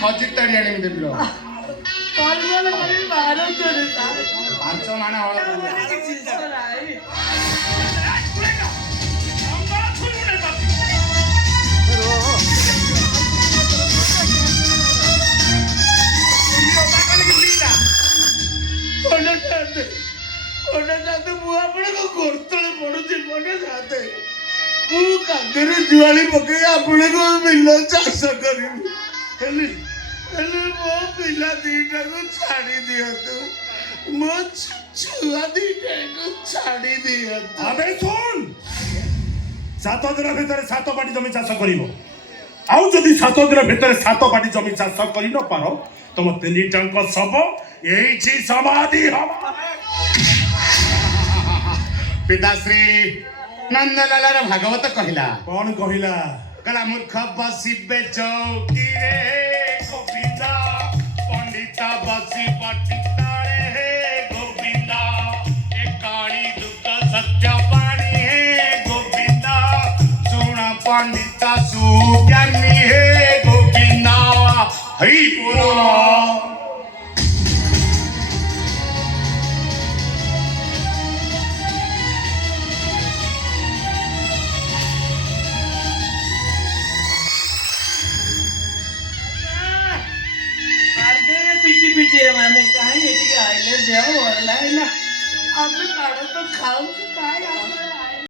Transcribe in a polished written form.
खजिर ताड़ी आने में देबिलो पालवाला मेरे मारो करे सारे पांचो माने हळा ମୁଁ ଆପଣଙ୍କ ଗୋଡତଳେ ପଡୁଛି ମନେ ଯାତେ ମୁଁ କାନ୍ଧରେ ଜୁଆଳି ପକେଇ ଆପଣଙ୍କୁ ବିଲ ଚାଷ କରିବି ହେଲେ ହେଲେ ମୋ ପିଲା ଦିଟାକୁ ଛାଡ଼ି ଦିଅନ୍ତୁ ମୋ ଛୁଆ ଦିଟାକୁ ଛାଡ଼ି ଦିଅନ୍ତୁ। ଆବେ ଶୁଣ 7 ଦିନ ଭିତରେ 7 ପାଟି ଜମି ଚାଷ କରିବ ଆଉ ଯଦି 7 ଦିନ ଭିତରେ 7 ପାଟି ଜମି ଚାଷ କରି ନ ପାର ତମ ତିନିଟାଙ୍କ ଶବ ଏଇଠି ସମାଧି ହବ। पिताश्री नंदलाल भागवत कहला कौन कहिला कला मूर्ख बसिबे चौकी रे गोविंदा पंडिता बसी पटिताळे हे गोविंदा ए काली दुख सत्य पाणी हे गोविंदा सुण पंडिता सुज्ञानी हे गोविंदा हरि बोल। माने कहीं ये आइले देव वरला है ना आप काढ़ो तो खाओ तो काय